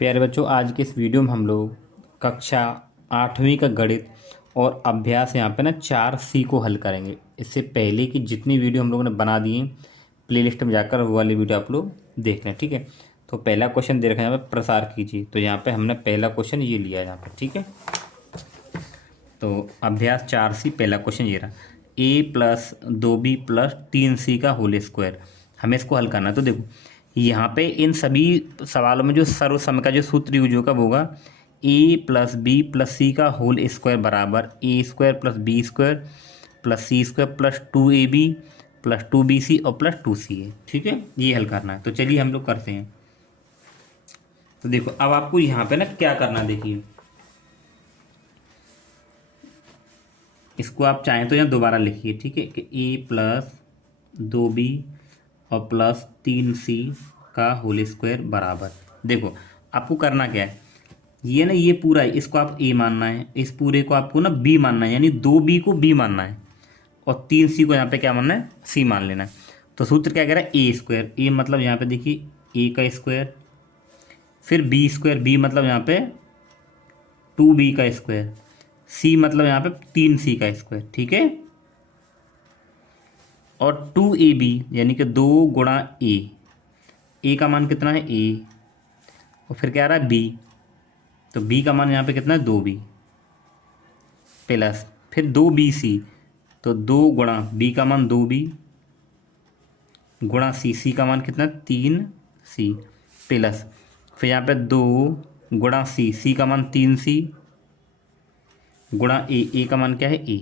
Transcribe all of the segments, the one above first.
प्यारे बच्चों, आज के इस वीडियो में हम लोग कक्षा 8वीं का गणित और अभ्यास यहाँ पे ना 4C को हल करेंगे। इससे पहले की जितनी वीडियो हम लोगों ने बना दी है प्लेलिस्ट में जाकर वो वाली वीडियो आप लोग देख लें, ठीक है। तो पहला क्वेश्चन दे रखा है यहाँ पे, प्रसार कीजिए। तो यहाँ पे हमने पहला क्वेश्चन ये लिया है यहाँ पे, ठीक है। तो अभ्यास 4C पहला क्वेश्चन ये रहा, a+2b+3c का होल स्क्वायर। हमें इसको हल करना है। तो देखो यहाँ पे इन सभी सवालों में जो सर्वसम का जो सूत्र यूज होगा वो होगा a+b+c का होल स्क्वायर बराबर a²+b² + c² +2ab+2bc और +2ca, ठीक है। ये हल करना है। तो चलिए हम लोग करते हैं। तो देखो अब आपको यहाँ पे ना क्या करना है, देखिए इसको आप चाहें तो यहाँ दोबारा लिखिए, ठीक है, कि a+2b और +3c का होल स्क्वायर बराबर। देखो आपको करना क्या है, ये ना ये पूरा है, इसको आप a मानना है, इस पूरे को आपको ना b मानना है, यानी 2b को b मानना है और 3c को यहाँ पे क्या मानना है, c मान लेना है। तो सूत्र क्या कह रहा है, a²। a मतलब यहाँ पे देखिए a का स्क्वायर, फिर b², b मतलब यहाँ पे 2b का स्क्वायर, c मतलब यहाँ पे 3c का स्क्वायर, ठीक है। और 2ab यानी कि 2 गुणा a का मान कितना है a, और फिर क्या आ रहा है b, तो b का मान यहाँ पे कितना है 2b प्लस फिर 2bc, तो 2 गुणा b का मान 2b गुणा c का मान कितना 3c प्लस फिर यहाँ पे 2 गुणा c का मान 3c गुणा a का मान क्या है a।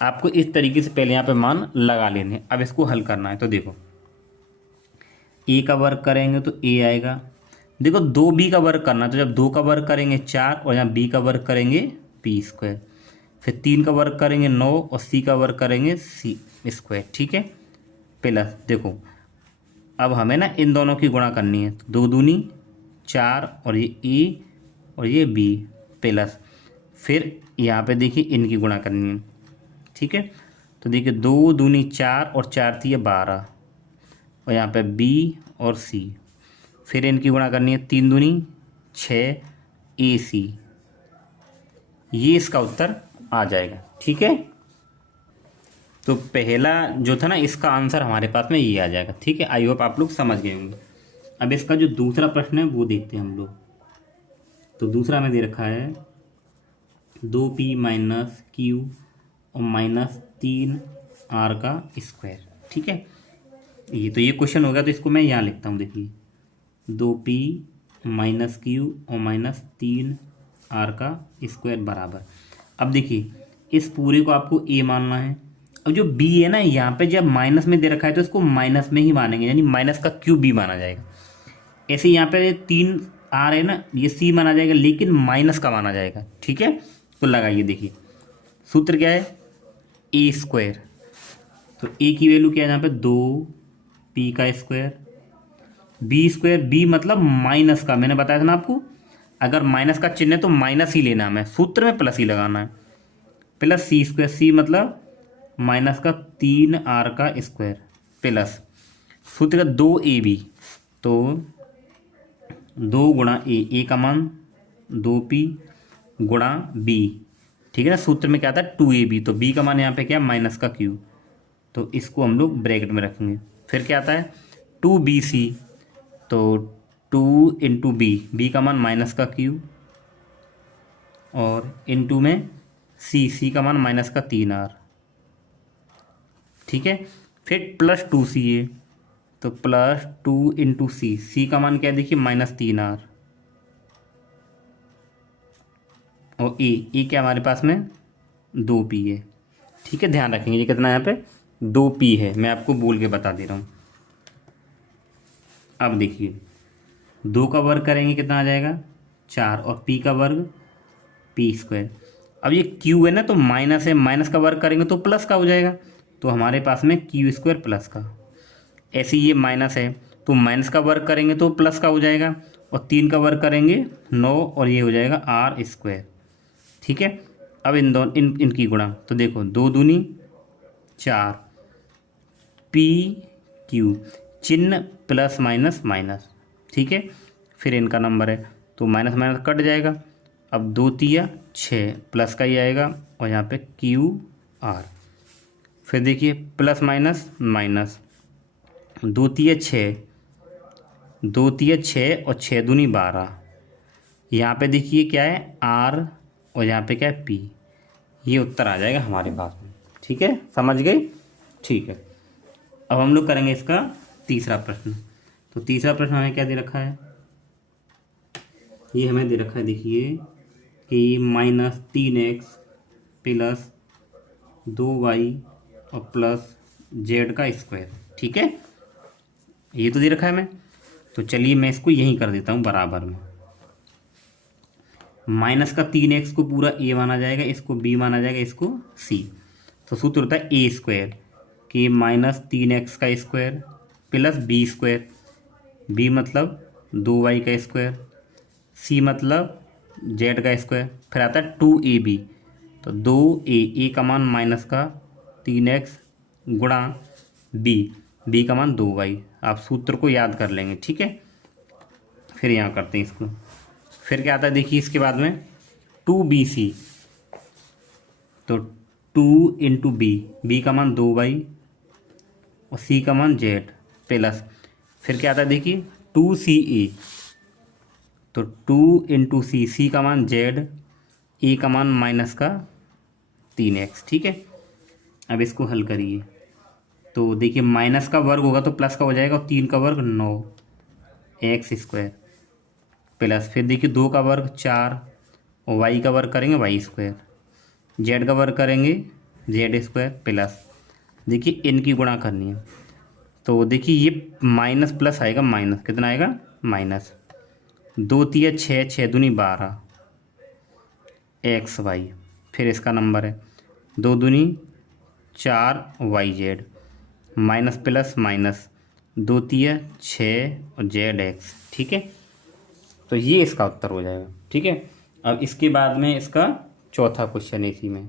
आपको इस तरीके से पहले यहाँ पे मान लगा लेने। अब इसको हल करना है। तो देखो a का वर्ग करेंगे तो a आएगा। देखो 2b का वर्ग करना है, तो जब 2 का वर्ग करेंगे 4 और यहाँ b का वर्ग करेंगे b², फिर 3 का वर्ग करेंगे 9 और c का वर्ग करेंगे c², ठीक है। प्लस देखो अब हमें ना इन दोनों की गुणा करनी है, तो 2 दूनी 4 और ये a और ये b प्लस फिर यहाँ पे देखिए इनकी गुणा करनी है, ठीक है। तो देखिए 2 दूनी 4 और 4 थी 12 और यहाँ पे b और c, फिर इनकी गुणा करनी है 3 दूनी 6 ac। ये इसका उत्तर आ जाएगा, ठीक है। तो पहला जो था ना इसका आंसर हमारे पास में ये आ जाएगा, ठीक है। आई होप आप लोग समझ गए होंगे। अब इसका जो दूसरा प्रश्न है वो देखते हैं हम लोग। तो दूसरा में दे रखा है 2p - q और -3r का स्क्वायर, ठीक है। ये क्वेश्चन होगा, तो इसको मैं यहाँ लिखता हूँ। देखिए 2p - q और -3r का स्क्वायर बराबर। अब देखिए इस पूरे को आपको a मानना है। अब जो b है ना यहाँ पे जब माइनस में दे रखा है तो इसको माइनस में ही मानेंगे, यानी माइनस का क्यूब b माना जाएगा। ऐसे यहाँ पे 3r है ना, ये c माना जाएगा लेकिन माइनस का माना जाएगा, ठीक है। तो लगाइए, देखिए सूत्र क्या है a²। तो a की वैल्यू क्या है यहाँ पे 2p का स्क्वायर, b² मतलब माइनस का, मैंने बताया था ना आपको, अगर माइनस का चिन्ह है तो माइनस ही लेना है, हमें सूत्र में प्लस ही लगाना है, प्लस c² c मतलब माइनस का 3r का स्क्वायर प्लस सूत्र का 2ab, तो 2 गुणा a का मान 2p गुणा b, ठीक है ना। सूत्र में क्या था 2ab, तो b का मान यहाँ पे क्या माइनस का q, तो इसको हम लोग ब्रैकेट में रखेंगे। फिर क्या आता है 2bc, तो 2 इंटू b का मान माइनस का q और इंटू में c का मान माइनस का 3r, ठीक है। फिर प्लस 2ca, तो +2 इंटू c का मान क्या है देखिए -3r और ए क्या हमारे पास में 2p है, ठीक है। ध्यान रखेंगे ये कितना यहाँ पे 2p है, मैं आपको बोल के बता दे रहा हूँ। अब देखिए 2 का वर्ग करेंगे कितना आ जाएगा 4 और p का वर्ग p²। अब ये q है ना, तो माइनस है, माइनस का वर्ग करेंगे तो प्लस का हो जाएगा, तो हमारे पास में q² प्लस का। ऐसे ये माइनस है तो माइनस का वर्ग करेंगे तो प्लस का हो जाएगा, और 3 का वर्ग करेंगे 9 और ये हो जाएगा r², ठीक है। अब इन दोनों इनकी गुणा, तो देखो 2 दूनी 4 p q चिन्ह प्लस माइनस माइनस, ठीक है। फिर इनका नंबर है तो माइनस माइनस कट जाएगा। अब 2 तिया 6 प्लस का ही आएगा और यहाँ पे QR। फिर देखिए प्लस माइनस माइनस, 2 तिया 6, 2 तिया 6 और 6 दूनी 12। यहाँ पे देखिए क्या है R और यहाँ पे क्या है P। ये उत्तर आ जाएगा हमारे पास में। ठीक है, समझ गए? ठीक है, अब हम लोग करेंगे इसका तीसरा प्रश्न। तो तीसरा प्रश्न हमें क्या दे रखा है, ये हमें दे रखा है देखिए कि -3x प्लस 2y और प्लस z का स्क्वायर। ठीक है, ये तो दे रखा है हमें। तो चलिए मैं इसको यहीं कर देता हूँ बराबर में। माइनस का 3x को पूरा a माना जाएगा, इसको b माना जाएगा, इसको c। तो सूत्र होता है a स्क्वायर कि -3x का square plus b square, b मतलब 2y का स्क्वायर, c मतलब z का स्क्वायर, फिर आता है 2ab। तो 2a का मान माइनस का 3x गुणा b का मान 2y। आप सूत्र को याद कर लेंगे। ठीक है, फिर यहाँ करते हैं इसको। फिर क्या आता है देखिए इसके बाद में 2bc, तो 2 इंटू बी का मान 2y और c का मान z प्लस, फिर क्या आता है देखिए 2ca, तो 2 इंटू सी का मान z, a का मान माइनस का 3x। ठीक है, अब इसको हल करिए। तो देखिए माइनस का वर्ग होगा तो प्लस का हो जाएगा, और 3 का वर्ग 9x स्क्वायर प्लस, फिर देखिए 2 का वर्ग 4 और y का वर्ग करेंगे y स्क्वायर, z का वर्ग करेंगे z स्क्वायर प्लस, देखिए इनकी गुणा करनी है। तो देखिए ये माइनस प्लस आएगा, माइनस कितना आएगा माइनस 2 तिया 6, 6 दूनी 12 XY, फिर इसका नंबर है 2 दूनी 4 YZ माइनस प्लस माइनस 2 तिया 6 और ZX। ठीक है, तो ये इसका उत्तर हो जाएगा। ठीक है, अब इसके बाद में इसका चौथा क्वेश्चन है, इसी में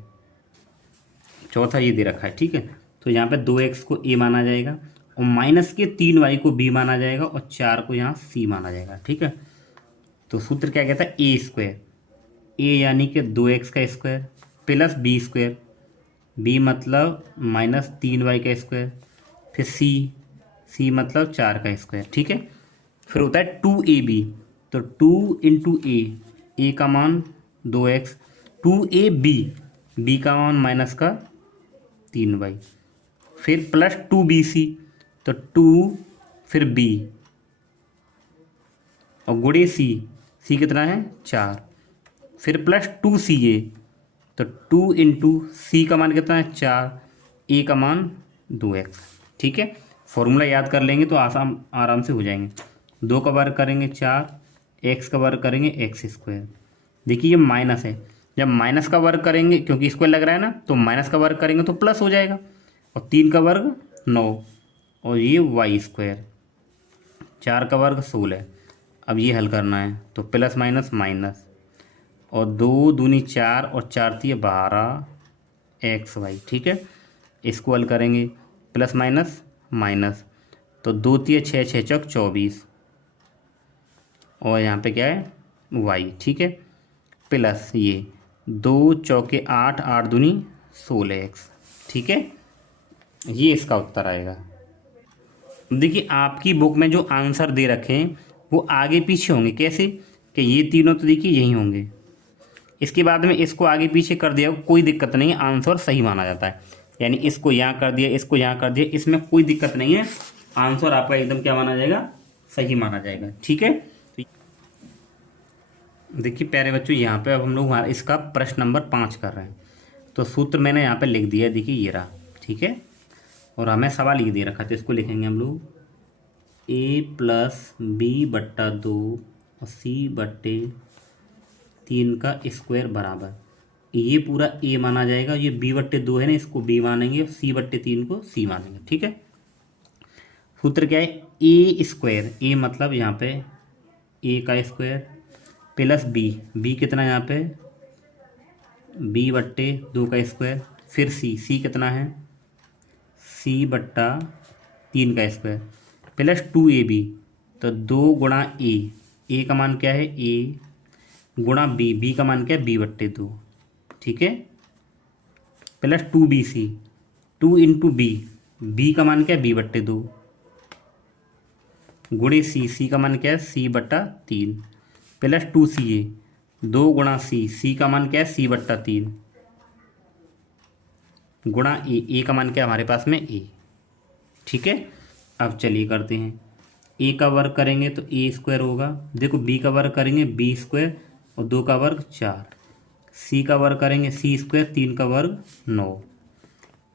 चौथा ये दे रखा है। ठीक है, तो यहाँ पे 2x को a माना जाएगा और माइनस के 3y को b माना जाएगा और 4 को यहाँ c माना जाएगा। ठीक है, तो सूत्र क्या कहता है a स्क्वायर, a यानी कि 2x का square plus b square, b मतलब -3y का स्क्वायर, फिर c मतलब 4 का स्क्वायर। ठीक है, फिर होता है 2ab, तो 2 इंटू a का मान 2x, 2ab, b का मान माइनस का 3y, फिर प्लस 2bc, तो 2 फिर b और गुणे c कितना है 4, फिर प्लस 2ca, तो 2 इंटू c का मान कितना है 4, a का मान 2x। ठीक है, फॉर्मूला याद कर लेंगे तो आसान आराम से हो जाएंगे। 2 का वर्ग करेंगे 4, x का वर्ग करेंगे x स्क्वायर। देखिए ये माइनस है, जब माइनस का वर्ग करेंगे क्योंकि स्क्वायर लग रहा है ना, तो माइनस का वर्ग करेंगे तो प्लस हो जाएगा, और 3 का वर्ग 9 और ये y स्क्वायर, 4 का वर्ग 16। अब ये हल करना है तो प्लस माइनस माइनस, और 2 दूनी 4 और 4 थी 12 XY। ठीक है, इसको हल करेंगे प्लस माइनस माइनस, तो 2 तिया 6, 6 चौक 24 और यहाँ पे क्या है y। ठीक है, प्लस ये 2 चौके 8, 8 दूनी 16x। ठीक है, ये इसका उत्तर आएगा। देखिए आपकी बुक में जो आंसर दे रखे हैं वो आगे पीछे होंगे, कैसे कि ये तीनों तो देखिए यही होंगे, इसके बाद में इसको आगे पीछे कर दिया कोई दिक्कत नहीं है, आंसर सही माना जाता है। यानी इसको यहाँ कर दिया, इसको यहाँ कर दिया, इसमें कोई दिक्कत नहीं है, आंसर आपका एकदम क्या माना जाएगा, सही माना जाएगा। ठीक है, देखिए प्यारे बच्चों यहाँ पे अब हम लोग इसका प्रश्न नंबर 5 कर रहे हैं। तो सूत्र मैंने यहाँ पे लिख दिया, देखिए ये रहा। ठीक है, और हमें सवाल ये दे रखा था, इसको लिखेंगे हम लोग a प्लस बी बट्टा 2 और c बट्टे 3 का स्क्वायर बराबर, ये पूरा a माना जाएगा, ये b बट्टे 2 है ना, इसको b मानेंगे और c बट्टे 3 को c मानेंगे। ठीक है, सूत्र क्या है a स्क्वायर, a मतलब यहाँ पे a का स्क्वायर प्लस b कितना यहाँ पे b बट्टे 2 का स्क्वायर, फिर c कितना है c बट्टा 3 का स्क्वायर प्लस 2ab, तो 2 गुणा a ए का मान क्या है ए गुणा बी, बी का मान क्या है बी बट्टे 2, ठीक है, plus 2bc, 2 into B, B का मान क्या है बी बट्टे 2, गुणे सी, सी का मान क्या है सी बट्टा 3, प्लस 2ca, 2 गुणा सी, सी का मान क्या है सी बट्टा 3, गुणा ए का मान क्या है हमारे पास में ए, ठीक है। अब चलिए करते हैं, ए का वर्ग करेंगे तो ए स्क्वायर होगा, देखो बी का वर्ग करेंगे बी स्क्वायर और 2 का वर्ग 4, सी का वर्ग करेंगे सी स्क्वायर, 3 का वर्ग 9,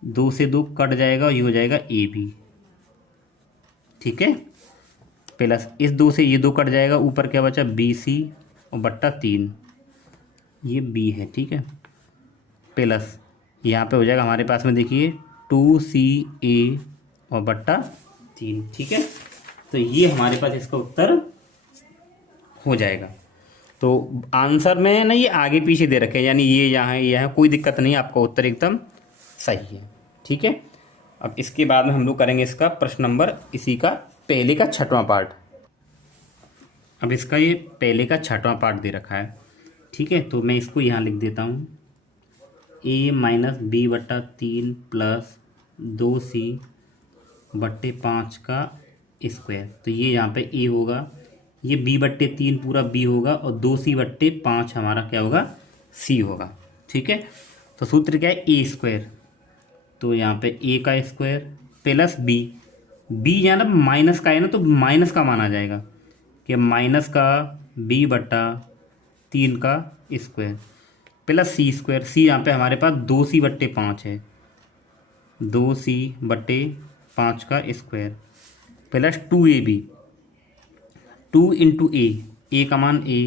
2 से 2 कट जाएगा और ये हो जाएगा ए बी, ठीक है, प्लस इस 2 से ये 2 कट जाएगा, ऊपर क्या बचा बी सी और बट्टा 3, ये बी है, ठीक है, प्लस यहाँ पे हो जाएगा हमारे पास में देखिए 2ca और बट्टा 3, ठीक है। तो ये हमारे पास इसका उत्तर हो जाएगा। तो आंसर में ना ये आगे पीछे दे रखे हैं, यानी ये यहाँ है, यहाँ कोई दिक्कत नहीं, आपका उत्तर एकदम सही है, ठीक है। अब इसके बाद में हम लोग करेंगे इसका प्रश्न नंबर, इसी का पहले का 6वां पार्ट। अब इसका ये पहले का 6वां पार्ट दे रखा है, ठीक है, तो मैं इसको यहाँ लिख देता हूँ, a माइनस बी बट्टा 3 प्लस 2c बट्टे 5 का स्क्वायर, तो ये यहाँ पे a होगा, ये b बट्टे 3 पूरा b होगा और 2c बट्टे 5 हमारा क्या होगा c होगा, ठीक है। तो सूत्र क्या है a स्क्वायर, तो यहाँ पे a का स्क्वायर प्लस b यहाँ माइनस का है ना, तो माइनस का माना जाएगा कि माइनस का b बट्टा 3 का square plus c square, c यहाँ पे हमारे पास 2c बट्टे 5 है, 2c बट्टे 5 का स्क्वायर प्लस 2ab, 2 इंटू ए का मान a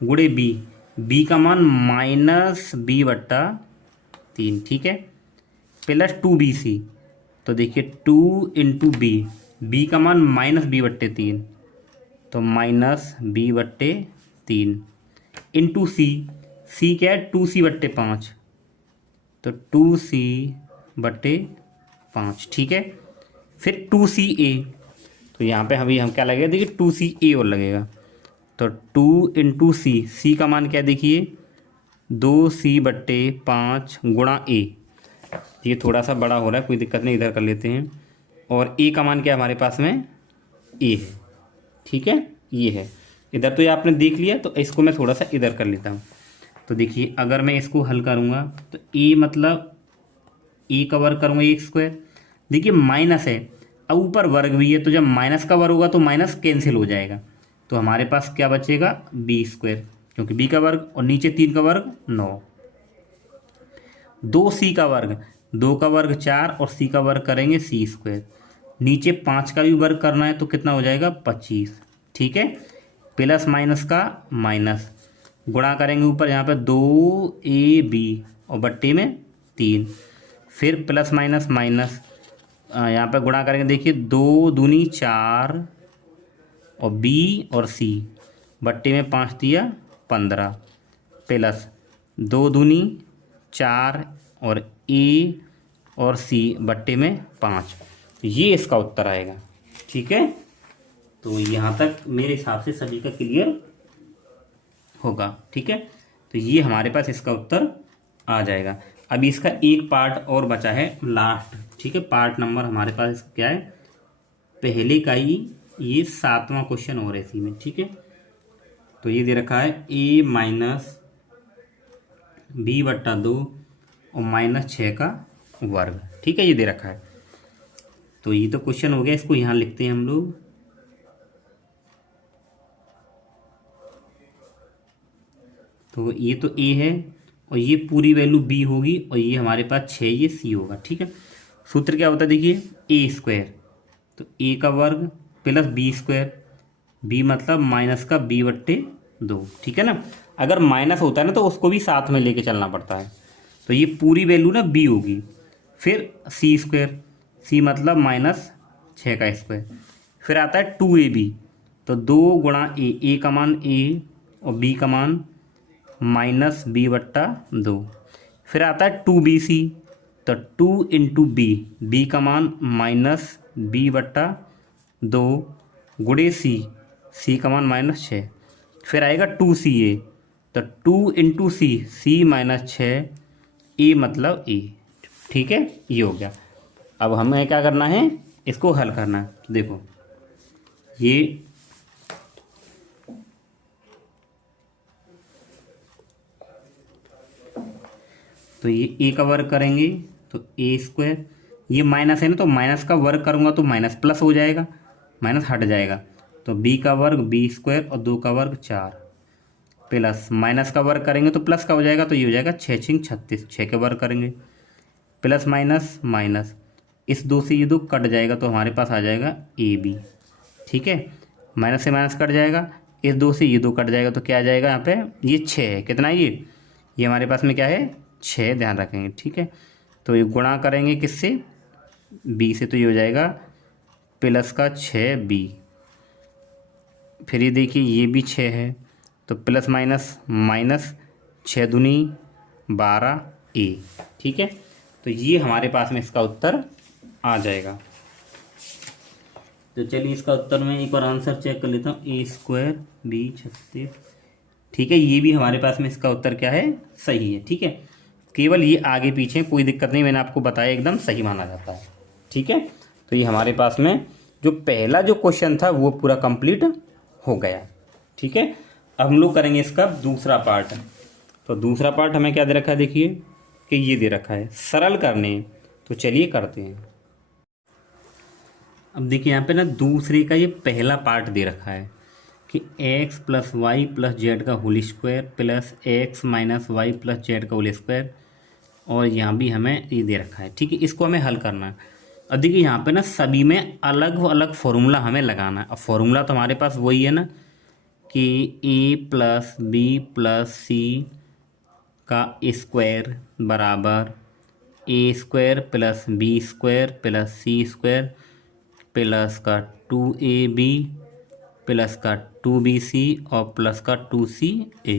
गुणे b का मान माइनस b बट्टा 3, ठीक है, प्लस 2bc, तो देखिए 2 इंटू बी का मान माइनस b बट्टे 3, तो माइनस b बट्टे 3 इंटू सी क्या है 2c बट्टे 5, तो 2c बट्टे 5, ठीक है, फिर 2ca, तो यहाँ पे हम क्या लगेगा देखिए 2ca और लगेगा, तो 2 इंटू सी का मान क्या देखिए 2c बट्टे 5 गुणा a, ये थोड़ा सा बड़ा हो रहा है, कोई दिक्कत नहीं, इधर कर लेते हैं, और a का मान क्या हमारे पास में a है, ठीक है, ये है, इधर तो ये आपने देख लिया, तो इसको मैं थोड़ा सा इधर कर लेता हूँ। तो देखिए अगर मैं इसको हल करूँगा तो a मतलब a का वर्ग करूँगा a स्क्वायर, देखिए माइनस है, अब ऊपर वर्ग भी है, तो जब माइनस का वर्ग होगा तो माइनस कैंसिल हो जाएगा, तो हमारे पास क्या बचेगा b स्क्वायर, क्योंकि b का वर्ग और नीचे 3 का वर्ग 9, 2c का वर्ग, 2 का वर्ग 4 और c का वर्ग करेंगे c स्क्वायर, नीचे 5 का भी वर्ग करना है तो कितना हो जाएगा 25, ठीक है, प्लस माइनस का माइनस, गुणा करेंगे ऊपर यहाँ पे 2ab और बट्टे में 3, फिर प्लस माइनस माइनस, यहाँ पे गुणा करेंगे देखिए 2 दूनी 4 और b और c बट्टे में 5 दिया 15, प्लस 2 दूनी 4 और a और c बट्टे में 5, ये इसका उत्तर आएगा, ठीक है। तो यहाँ तक मेरे हिसाब से सभी का क्लियर होगा, ठीक है, तो ये हमारे पास इसका उत्तर आ जाएगा। अभी इसका एक पार्ट और बचा है लास्ट, ठीक है, पार्ट नंबर हमारे पास क्या है पहले का ही, ये 7वां क्वेश्चन हो रहा है इसी में, ठीक है। तो ये दे रखा है a माइनस बी बट्टा 2 और माइनस 6 का वर्ग, ठीक है, ये दे रखा है। तो ये तो क्वेश्चन हो गया, इसको यहाँ लिखते हैं हम लोग, तो ये तो a है और ये पूरी वैल्यू b होगी और ये हमारे पास 6 ये c होगा, ठीक है। सूत्र क्या होता है देखिए a स्क्वायर, तो a का वर्ग प्लस b स्क्वायर, b मतलब माइनस का b बट्टे 2, ठीक है ना, अगर माइनस होता है ना तो उसको भी साथ में लेके चलना पड़ता है, तो ये पूरी वैल्यू ना b होगी, फिर c स्क्वायर, c मतलब माइनस 6 का स्क्वायर, फिर आता है 2ab, तो 2 गुणा a का मान a और b का मान माइनस b बट्टा 2, फिर आता है 2bc, तो 2 इंटू b का मान माइनस b बट्टा 2 गुणे c सी का मान -6। फिर आएगा 2CA, तो 2 इंटू सी -6 ए मतलब ए। ठीक है, ये हो गया। अब हमें क्या करना है, इसको हल करना है। तो देखो ये तो ये ए का वर्ग करेंगे तो ए स्क्वायर, ये माइनस है ना, तो माइनस का वर्ग करूँगा तो माइनस प्लस हो जाएगा, माइनस हट जाएगा। तो बी का वर्ग बी स्क्वायर और 2 का वर्ग 4 प्लस माइनस का वर्ग करेंगे तो प्लस का हो जाएगा, तो ये हो जाएगा 6 6 36, 6 के वर्ग करेंगे प्लस माइनस माइनस, इस 2 से ये 2 कट जाएगा तो हमारे पास आ जाएगा ए बी। ठीक है, माइनस से माइनस कट जाएगा, इस 2 से ये 2 कट जाएगा तो क्या आ जाएगा यहाँ पे, ये 6 है। कितना ये हमारे पास में क्या है, 6, ध्यान रखेंगे। ठीक है, तो ये गुणा करेंगे किससे, बी से, तो ये हो जाएगा प्लस का 6b। फिर ये देखिए ये भी 6 है, तो प्लस माइनस माइनस, 6 दूनी 12 ए। ठीक है, तो ये हमारे पास में इसका उत्तर आ जाएगा। तो चलिए इसका उत्तर में एक बार आंसर चेक कर लेता हूँ, ए स्क्वायर बी 36। ठीक है, ये भी हमारे पास में इसका उत्तर क्या है, सही है। ठीक है, केवल ये आगे पीछे कोई दिक्कत नहीं, मैंने आपको बताया एकदम सही माना जाता है। ठीक है, तो ये हमारे पास में जो पहला जो क्वेश्चन था वो पूरा कंप्लीट हो गया। ठीक है, अब हम लोग करेंगे इसका दूसरा पार्ट। तो दूसरा पार्ट हमें क्या दे रखा है, देखिए कि ये दे रखा है सरल करने। तो चलिए करते हैं। अब देखिए यहाँ पे ना दूसरे का ये पहला पार्ट दे रखा है कि x + y + z का whole square plus x - y + z का होल स्क्वायर, और यहाँ भी हमें ये दे रखा है। ठीक है, इसको हमें हल करना है। अब देखिए यहाँ पे ना सभी में अलग अलग फॉर्मूला हमें लगाना है। अब फॉर्मूला तो हमारे पास वही है ना कि a + b + c का स्क्वायर बराबर a² + b² + c² प्लस का 2ab प्लस का 2bc और प्लस का 2ca।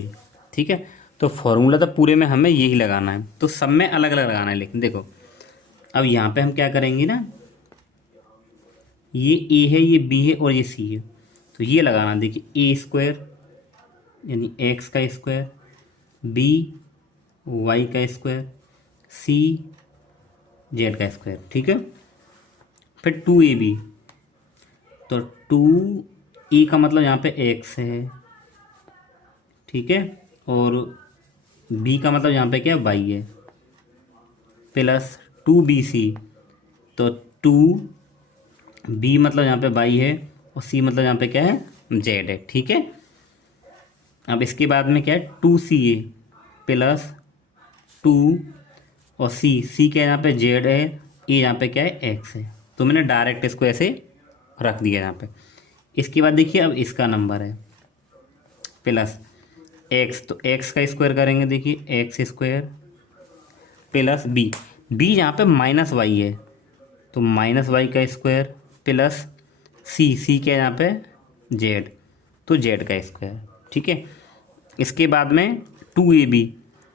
ठीक है, तो फॉर्मूला तो पूरे में हमें यही लगाना है, तो सब में अलग अलग लगाना है। लेकिन देखो अब यहाँ पे हम क्या करेंगे ना, ये a है, ये b है और ये c है, तो ये लगाना। देखिए a² यानी x का स्क्वायर, b y का स्क्वायर, c z का स्क्वायर। ठीक है, फिर 2ab, तो 2a का मतलब यहाँ पे x है। ठीक है, और b का मतलब यहाँ पे क्या y है, प्लस 2bc, तो 2b मतलब यहाँ पे y है और c मतलब यहाँ पे क्या है, z है। ठीक है, अब इसके बाद में क्या है 2ca प्लस 2 और c क्या है यहाँ पे z है, a यहाँ पे क्या है x है, तो मैंने डायरेक्ट इसको ऐसे रख दिया यहाँ पे। इसके बाद देखिए अब इसका नंबर है प्लस x, तो x का स्क्वायर करेंगे, देखिए x² प्लस b यहाँ पे -y है, तो -y का स्क्वायर प्लस c क्या है यहाँ पे z, तो z का स्क्वायर। ठीक है, इसके बाद में 2ab,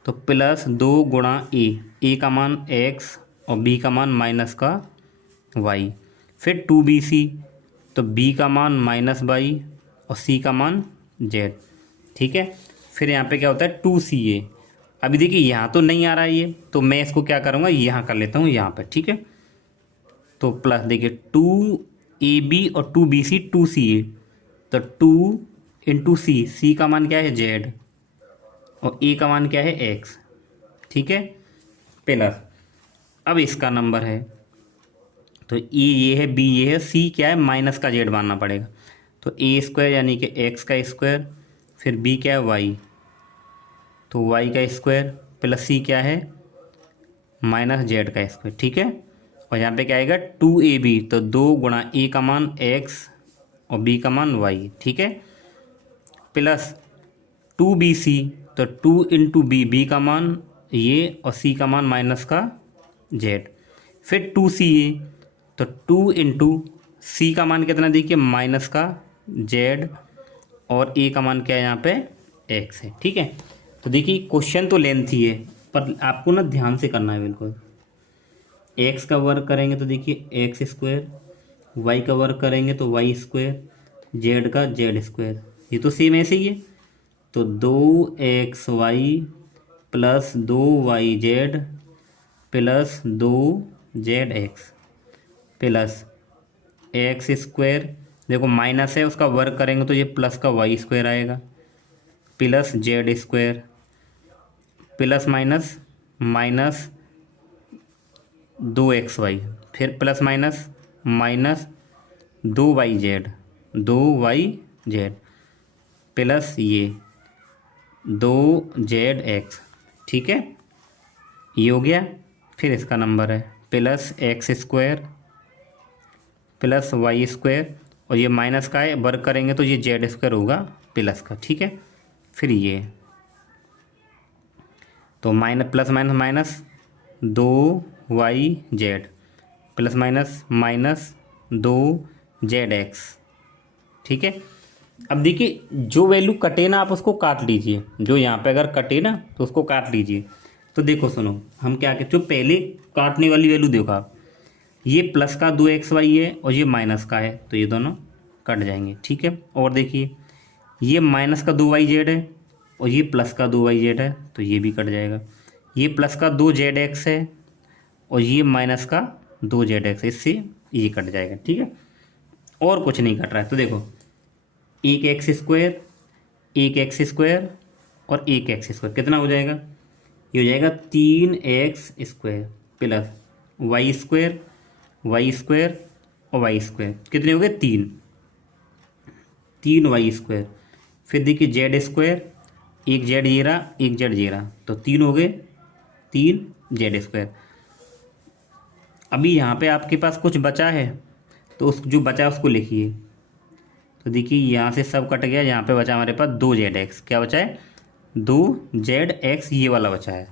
तो प्लस 2 गुणा a का मान x और b का मान माइनस का y, फिर 2bc, तो b का मान -y और c का मान z। ठीक है, फिर यहाँ पे क्या होता है 2ca। अभी देखिए यहाँ तो नहीं आ रहा है ये, तो मैं इसको क्या करूँगा, यहाँ कर लेता हूँ यहाँ पे। ठीक है, तो प्लस देखिए 2ab और 2bc 2ca, तो 2 इंटू c का मान क्या है z और a का मान क्या है x। ठीक है, प्लस अब इसका नंबर है, तो ये है, b ये है, c क्या है माइनस का z मानना पड़ेगा, तो a² यानी कि x का स्क्वायर, फिर b क्या है y, तो y का स्क्वायर प्लस c क्या है -z का स्क्वायर। ठीक है, और यहाँ पे क्या आएगा 2ab, तो 2 गुणा a का मान x और b का मान y। ठीक है, प्लस 2bc, तो 2 इंटू b का मान ये और c का मान माइनस का z, फिर 2ca, तो 2 इंटू c का मान कितना, देखिए माइनस का z और a का मान क्या है यहाँ पे x है। ठीक है, तो देखिए क्वेश्चन तो लेंथी है पर आपको ना ध्यान से करना है बिल्कुल। x का वर्ग करेंगे तो देखिए x² y का वर्ग करेंगे तो y² जेड का जेड स्क्वायर, ये तो सेम ऐसे ही है। तो 2xy plus 2yz plus 2zx plus x square, देखो माइनस है उसका वर्ग करेंगे तो ये प्लस का वाई स्क्वायर आएगा, plus Z square plus minus minus 2xy, फिर plus minus minus 2yz plus ये 2zx। ठीक है, ये हो गया। फिर इसका नंबर है plus x square plus y square, और ये माइनस का है, वर्ग करेंगे तो ये जेड स्क्वायर होगा प्लस का। ठीक है, फिर ये तो minus plus minus minus 2yz plus minus minus 2zx। ठीक है, अब देखिए जो वैल्यू कटे ना आप उसको काट लीजिए, जो यहाँ पे अगर कटे ना तो उसको काट लीजिए। तो देखो सुनो, हम क्या कहते, जो पहले काटने वाली वैल्यू देखो आप, ये प्लस का 2xy है और ये माइनस का है, तो ये दोनों कट जाएंगे। ठीक है, और देखिए ये माइनस का 2yz है और ये प्लस का 2yz है, तो ये भी कट जाएगा। ये प्लस का 2zx है और ये माइनस का 2zx, इससे ये कट जाएगा। ठीक है, और कुछ नहीं कट रहा है। तो देखो एक एक्स स्क्वायर और एक एक्स स्क्वायर कितना हो जाएगा, ये हो जाएगा 3x square plus y square और वाई स्क्वायर, कितने हो गए 3 वाई स्क्वायर। फिर देखिए जेड स्क्वायर, एक जेड ये रहा एक जेड ये रहा, तो 3 हो गए 3 जेड स्क्वायर। अभी यहाँ पे आपके पास कुछ बचा है, तो उस जो बचा है उसको लिखिए। तो देखिए यहाँ से सब कट गया, यहाँ पे बचा हमारे पास 2zx, क्या बचा है 2zx, ये वाला बचा है।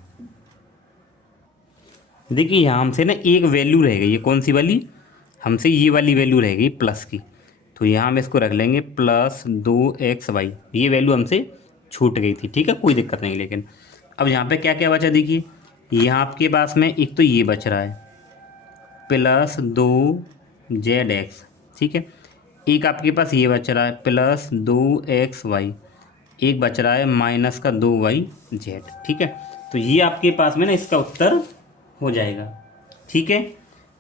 देखिए यहाँ हमसे ना एक वैल्यू रह गई, ये कौन सी वाली, हमसे ये वाली वैल्यू रह गई प्लस की, तो यहाँ हम इसको रख लेंगे प्लस 2xy, ये वैल्यू हमसे छूट गई थी। ठीक है, कोई दिक्कत नहीं। लेकिन अब यहाँ पे क्या क्या बचा, देखिए यहाँ आपके पास में एक तो ये बच रहा है प्लस 2zx। ठीक है, एक आपके पास ये बच रहा है प्लस 2xy, एक बच रहा है माइनस का 2yz। ठीक है, तो ये आपके पास में ना इसका उत्तर हो जाएगा। ठीक है,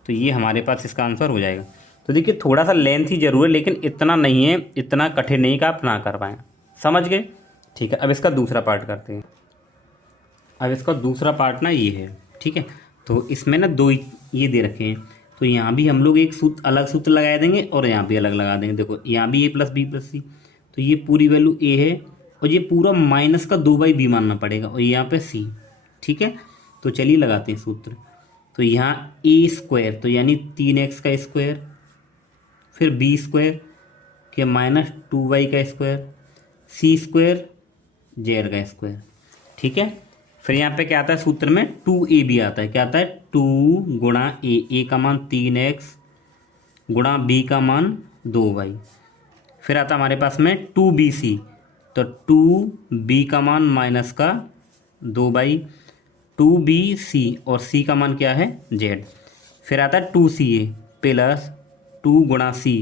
तो ये हमारे पास इसका आंसर हो जाएगा। तो देखिए थोड़ा सा लेंथ ही जरूर है, लेकिन इतना नहीं है, इतना कठिन नहीं कि आप ना कर पाएँ। समझ गए। ठीक है, अब इसका दूसरा पार्ट करते हैं। अब इसका दूसरा पार्ट ना ये है। ठीक है, तो इसमें ना दो ये दे रखे हैं, तो यहाँ भी हम लोग एक सूत्र अलग सूत्र लगा देंगे और यहाँ भी अलग लगा देंगे। देखो यहाँ भी a प्लस बी प्लस सी, तो ये पूरी वैल्यू a है और ये पूरा माइनस का 2/b मानना पड़ेगा, और यहाँ पे c। ठीक है, तो चलिए लगाते हैं सूत्र। तो यहाँ a स्क्वायर, तो यानी 3x का स्क्वायर, फिर b स्क्वायर के माइनस 2y का स्क्वायर, c स्क्वायर z का स्क्वायर। ठीक है, फिर यहाँ पे क्या आता है सूत्र में 2ab आता है, क्या आता है 2 गुणा a का मान 3x गुणा b का मान 2y। फिर आता हमारे पास में 2bc, तो 2b का मान माइनस का 2y, 2bc और c का मान क्या है z। फिर आता है 2ca प्लस 2 गुणा c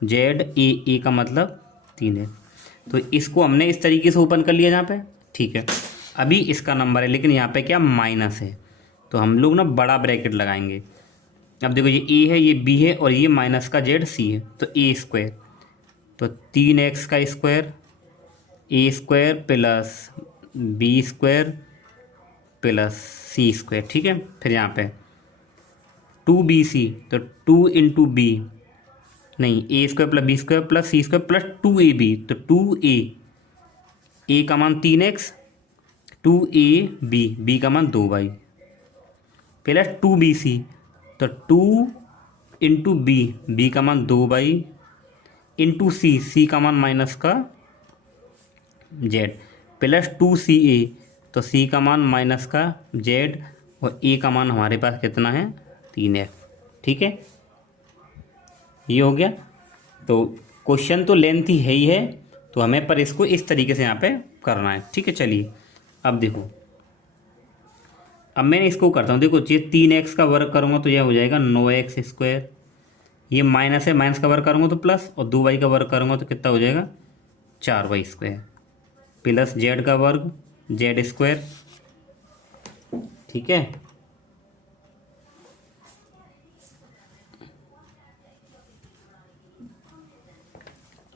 z a का मतलब 3x। तो इसको हमने इस तरीके से ओपन कर लिया यहाँ पे। ठीक है, अभी इसका नंबर है, लेकिन यहाँ पे क्या माइनस है, तो हम लोग ना बड़ा ब्रैकेट लगाएंगे। अब देखो ये a है, ये b है और ये माइनस का z c है, तो a स्क्वायर, तो 3x का square a square plus b square plus c square. ठीक है, फिर यहाँ पे 2bc, तो 2 इंटू बी नहीं a square plus b square plus c square plus 2ab, तो 2a का मान 3x, 2ab b का मान 2y प्लस 2bc, तो 2 इंटू b का मान 2y इंटू c का मान माइनस का z प्लस 2ca, तो c का मान माइनस का z और a का मान हमारे पास कितना है 3f। ठीक है, ये हो गया। तो क्वेश्चन तो लेंथ ही है, तो हमें पर इसको इस तरीके से यहाँ पे करना है। ठीक है, चलिए अब देखो, अब मैं इसको करता हूँ। देखो ये 3x का वर्ग करूँगा तो यह हो जाएगा 9x स्क्वायर ये माइनस है, माइनस का वर्ग करूँगा तो प्लस, और 2y का वर्ग करूँगा तो कितना हो जाएगा 4y² प्लस जेड का वर्ग z²। ठीक है,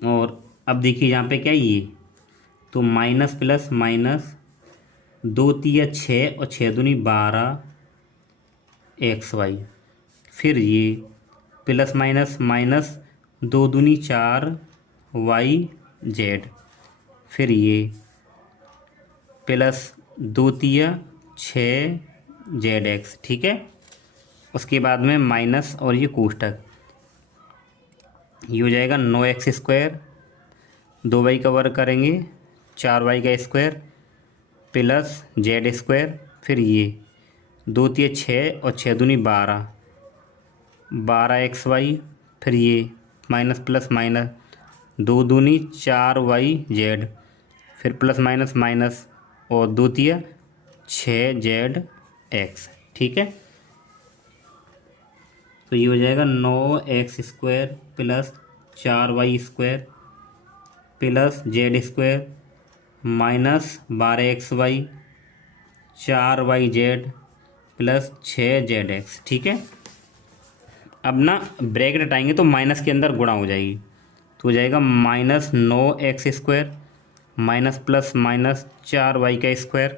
और अब देखिए यहाँ पे क्या है ये, तो माइनस प्लस माइनस 2×3 6 और 6×2 12xy, फिर ये प्लस माइनस माइनस 2×2 4yz, फिर ये प्लस 2×3 6zx। ठीक है, उसके बाद में माइनस और ये कोष्टक, ये हो जाएगा 9x², 2y का वर्ग करेंगे 4y² प्लस z², फिर ये 2×3 6 और 6×2 12xy, फिर ये माइनस प्लस माइनस 2×2 4yz, फिर प्लस माइनस माइनस और 2×3 6zx। ठीक है, तो ये हो जाएगा 9x² plus 4y² plus z² minus 12xy 4yz plus 6zx। ठीक है, अब ना ब्रैकेट हटाएंगे तो माइनस के अंदर गुणा हो जाएगी, तो हो जाएगा minus 9x² minus plus minus 4y²,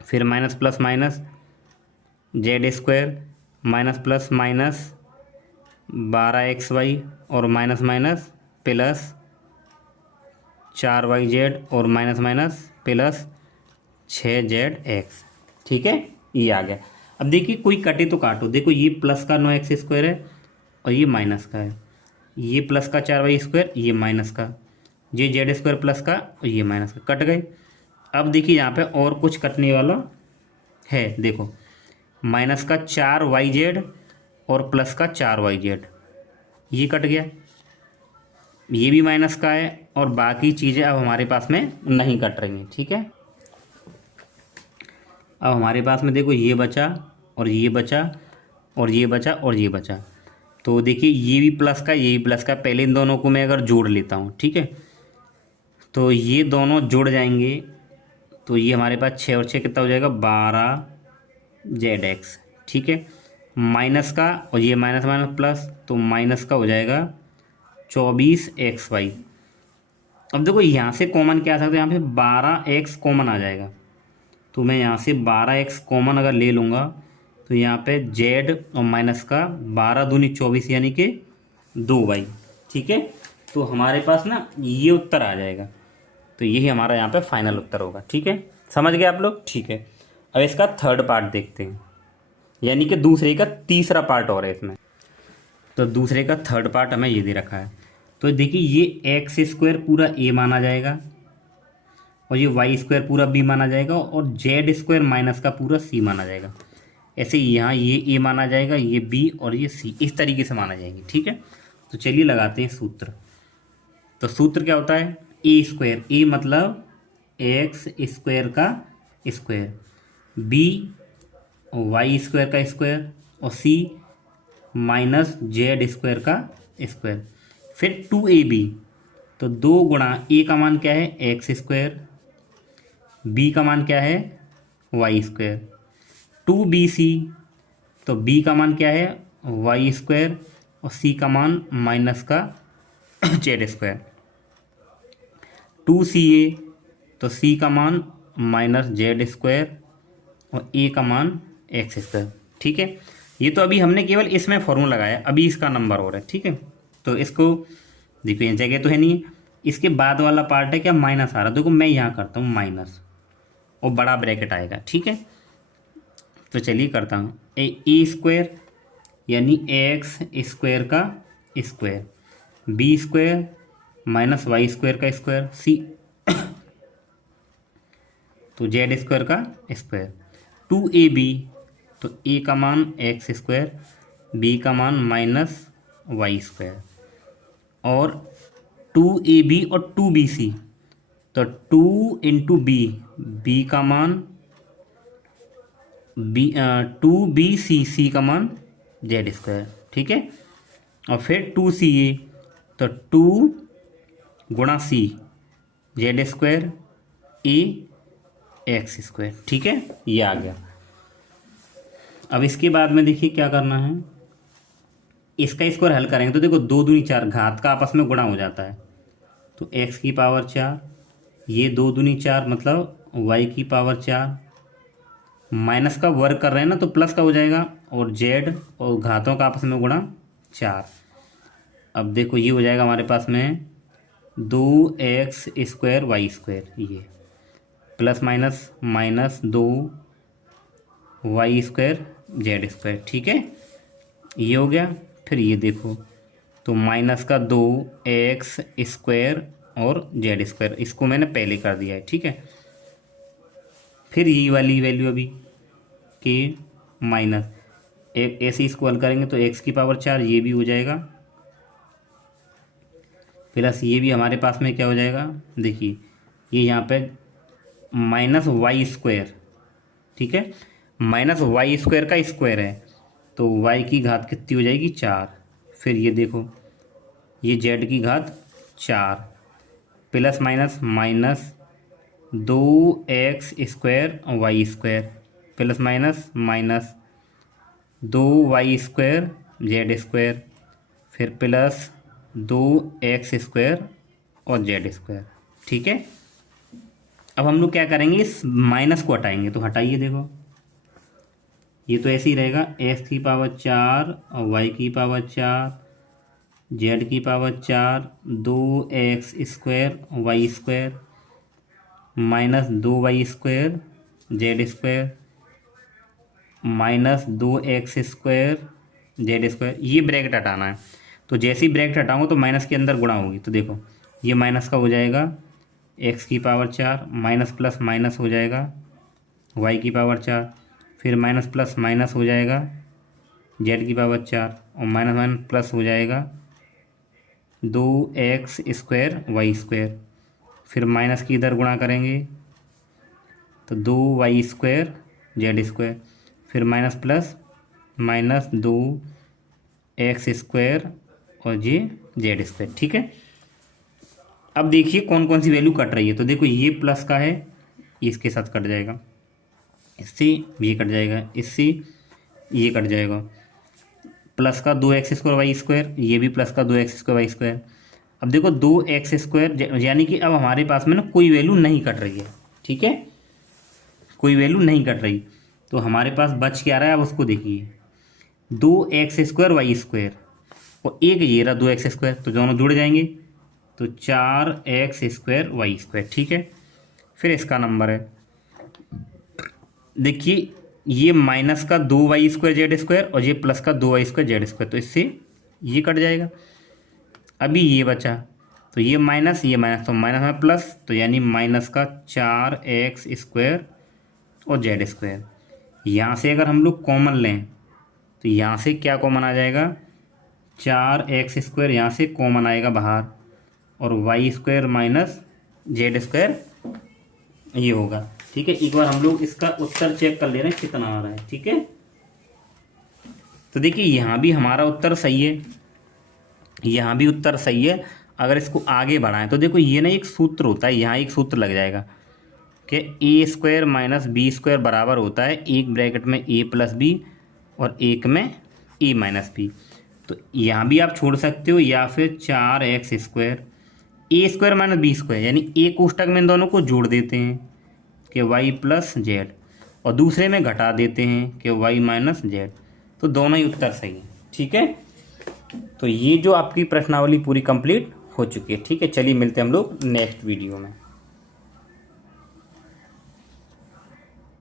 फिर minus plus minus z² minus plus minus 12xy और माइनस माइनस प्लस 4yz और माइनस माइनस प्लस 6zx। ठीक है, ये आ गया। अब देखिए कोई कटे तो काटो, देखो ये प्लस का 9x² है और ये माइनस का है, ये प्लस का 4y², ये माइनस का, ये z² प्लस का और ये माइनस का, कट गए। अब देखिए यहाँ पे और कुछ कटने वाला है, देखो माइनस का 4yz और प्लस का 4yz, ये कट गया, ये भी माइनस का है, और बाकी चीज़ें अब हमारे पास में नहीं कट रही हैं। ठीक है, अब हमारे पास में देखो ये बचा और ये बचा और ये बचा और ये बचा, तो देखिए ये भी प्लस का, ये भी प्लस का, पहले इन दोनों को मैं अगर जोड़ लेता हूँ, ठीक है, तो ये दोनों जुड़ जाएंगे, तो ये हमारे पास 6 और 6 कितना हो जाएगा 12zx। ठीक है, माइनस का और ये माइनस माइनस प्लस, तो माइनस का हो जाएगा 24xy। अब देखो यहाँ से कॉमन क्या आ सकता है, यहाँ पे 12x कॉमन आ जाएगा, तो मैं यहाँ से 12x कॉमन अगर ले लूँगा तो यहाँ पे z और माइनस का 12×2 24 यानी कि 2y। ठीक है, तो हमारे पास ना ये उत्तर आ जाएगा, तो यही हमारा यहाँ पे फाइनल उत्तर होगा। ठीक है, समझ गए आप लोग। ठीक है, अब इसका थर्ड पार्ट देखते हैं, यानी कि दूसरे का तीसरा पार्ट और है इसमें। तो दूसरे का थर्ड पार्ट हमें ये दे रखा है, तो देखिए ये x² पूरा a माना जाएगा और ये y² पूरा b माना जाएगा और z² माइनस का पूरा c माना जाएगा। ऐसे यहाँ ये a माना जाएगा, ये b और ये c इस तरीके से माना जाएंगे। ठीक है, तो चलिए लगाते हैं सूत्र। तो सूत्र क्या होता है, a² a मतलब x² का स्क्वायर, b y² का स्क्वायर और c माइनस z² का स्क्वायर, फिर 2ab, तो 2 गुणा a का मान क्या है x², b का मान क्या है y², 2bc, तो b का मान क्या है y² और c का मान माइनस का z², 2ca, तो c का मान माइनस z² और a का मान x²। ठीक है, ये तो अभी हमने केवल इसमें फॉर्मूला लगाया, अभी इसका नंबर हो रहा है। ठीक है, तो इसको देखो ये जगह तो है नहीं, इसके बाद वाला पार्ट है क्या माइनस आ रहा, देखो मैं यहाँ करता हूँ माइनस और बड़ा ब्रैकेट आएगा। ठीक है, तो चलिए करता हूँ a² यानी x² का स्क्वायर, b² माइनस y² का स्क्वायर, c तो z² का स्क्वायर, 2ab, तो a का मान x², b का मान माइनस y², और 2ab और 2bc, तो 2 इंटू b का मान 2bc, c का मान z²। ठीक है, और फिर 2CA, तो 2 गुणा C जेड स्क्वायर ए एक्स स्क्वायर। ठीक है, ये आ गया। अब इसके बाद में देखिए क्या करना है, इसका स्क्वायर हल करेंगे तो देखो 2 दूनी 4 घात का आपस में गुणा हो जाता है, तो x की पावर 4, ये 2 दूनी 4 मतलब y की पावर 4, माइनस का वर्ग कर रहे हैं ना तो प्लस का हो जाएगा, और z और घातों का आपस में गुणा 4। अब देखो ये हो जाएगा हमारे पास में 2x स्क्वायर वाई स्क्वायर, ये plus minus minus 2y square z square. ठीक है, ये हो गया। फिर ये देखो तो माइनस का 2x स्क्वायर और जेड स्क्वायर, इसको मैंने पहले कर दिया है। ठीक है, फिर ये वाली वैल्यू अभी के माइनस एक ऐसे इसको हल करेंगे तो x की पावर 4 ये भी हो जाएगा, प्लस ये भी हमारे पास में क्या हो जाएगा, देखिए ये यहाँ पे माइनस वाई स्क्वायर। ठीक है, माइनस वाई स्क्वायर का स्क्वायर है तो y की घात कितनी हो जाएगी 4। फिर ये देखो ये z की घात 4, plus minus minus 2x square y square, plus minus minus 2y square z square, फिर प्लस 2x स्क्वायर और जेड स्क्वायर। ठीक है, अब हम लोग क्या करेंगे, इस माइनस को हटाएंगे, तो हटाइए देखो ये तो ऐसे ही रहेगा, x की पावर 4 और y की पावर 4 z की power 4 2x square y square minus 2y square z square minus 2x square z square. ये ब्रैकेट हटाना है, तो जैसे ही ब्रैकेट हटाऊंगा तो माइनस के अंदर गुणा होगी, तो देखो ये माइनस का हो जाएगा x की पावर 4 माइनस प्लस माइनस हो जाएगा y की पावर 4, फिर माइनस प्लस माइनस हो जाएगा z की पावर 4 और माइनस माइनस प्लस हो जाएगा 2x स्क्वायर वाई स्क्वायर, फिर माइनस की इधर गुणा करेंगे तो 2y स्क्वायर जेड स्क्वायर, फिर minus plus minus 2x square और ये जेड स्क्वायर। ठीक है, अब देखिए कौन कौन सी वैल्यू कट रही है, तो देखो ये प्लस का है, इसके साथ कट जाएगा, इससे ये कट जाएगा, इससे ये कट जाएगा, प्लस का 2x स्क्वायर वाई स्क्वायर, ये भी प्लस का 2x स्क्वायर वाई स्क्वायर। अब देखो 2x स्क्वायर यानी कि अब हमारे पास में ना कोई वैल्यू नहीं कट रही है। ठीक है, कोई वैल्यू नहीं कट रही, तो हमारे पास बच क्या रहा है, अब उसको देखिए 2x स्क्वायर वाई स्क्वायर और एक ये रहा 2x स्क्वायर, तो दोनों जुड़ जाएंगे तो 4x स्क्वायर वाई स्क्वायर। ठीक है, फिर इसका नंबर है, देखिए ये माइनस का 2y स्क्वायर जेड स्क्वायर और ये प्लस का 2y स्क्वायर जेड स्क्वायर, तो इससे ये कट जाएगा। अभी ये बचा तो ये माइनस तो माइनस में प्लस, तो यानी माइनस का 4x स्क्वायर और जेड स्क्वायर। यहाँ से अगर हम लोग कॉमन लें तो यहाँ से क्या कॉमन आ जाएगा, 4x स्क्वायर यहाँ से कॉमन आएगा बाहर, और y square minus z square ये होगा। ठीक है, एक बार हम लोग इसका उत्तर चेक कर ले रहे हैं कितना आ रहा है। ठीक है, तो देखिए यहाँ भी हमारा उत्तर सही है, यहाँ भी उत्तर सही है। अगर इसको आगे बढ़ाएं तो देखो ये ना एक सूत्र होता है, यहाँ एक सूत्र लग जाएगा कि ए स्क्वायर माइनस बी स्क्वायर बराबर होता है एक ब्रैकेट में ए प्लस बी और एक में ए माइनस बी। तो यहाँ भी आप छोड़ सकते हो, या फिर 4x स्क्वायर ए स्क्वायर माइनस बी स्क्वायर, यानी एक कोष्टक में इन दोनों को जोड़ देते हैं कि y प्लस जेड, और दूसरे में घटा देते हैं कि y माइनस जेड, तो दोनों ही उत्तर सही हैं। ठीक है, तो ये जो आपकी प्रश्नावली पूरी कंप्लीट हो चुकी है। ठीक है, चलिए मिलते हैं हम लोग नेक्स्ट वीडियो में।